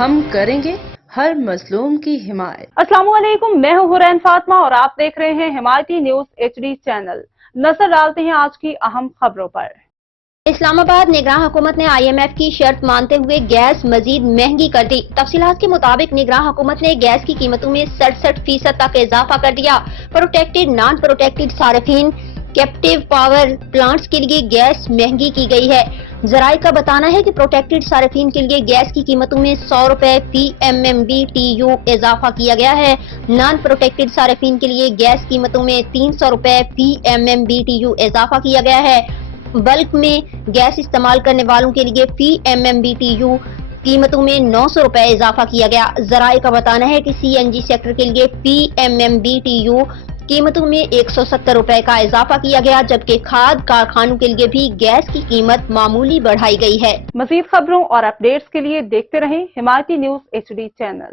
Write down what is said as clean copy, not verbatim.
ہم کریں گے ہر مظلوم کی حمایت۔ السلام علیکم، میں ہوں حرین فاطمہ اور آپ دیکھ رہے ہیں حمایتی نیوز HD چینل۔ نظر ڈالتے ہیں آج کی اہم خبروں پر۔ اسلام آباد نگراں حکومت نے IMF کی شرط مانتے ہوئے گیس مزید مہنگی کر دی۔ تفصیلات کے مطابق نگراں حکومت نے گیس کی قیمتوں میں 67% تک اضافہ کر دیا۔ پروٹیکٹڈ نان پروٹیکٹڈ صارفین کیپٹیو پاور پلانٹس کے لیے گیس مہنگی کی گئی ہے۔ ذرائع کا بتانا ہے کہ پروٹیکٹڈ صارفین کے لیے گیس کی قیمتوں میں 100 روپے فی MMBTU اضافہ کیا گیا ہے۔ نان پروٹیکٹڈ صارفین کے لیے گیس قیمتوں میں 300 روپے فی MMBTU اضافہ کیا گیا ہے۔ بلک میں گیس استعمال کرنے والوں کے لیے فی MMBTU قیمتوں میں 900 روپے اضافہ کیا گیا۔ ذرائع کا بتانا ہے کہ CNG سیکٹر کے لیے فی MMBTU قیمتوں میں 170 روپے کا اضافہ کیا گیا، جبکہ کھاد کارخانوں کے لیے بھی گیس کی قیمت معمولی بڑھائی گئی ہے۔ مزید خبروں اور اپڈیٹس کے لیے دیکھتے رہیں حمایتی نیوز HD چینل۔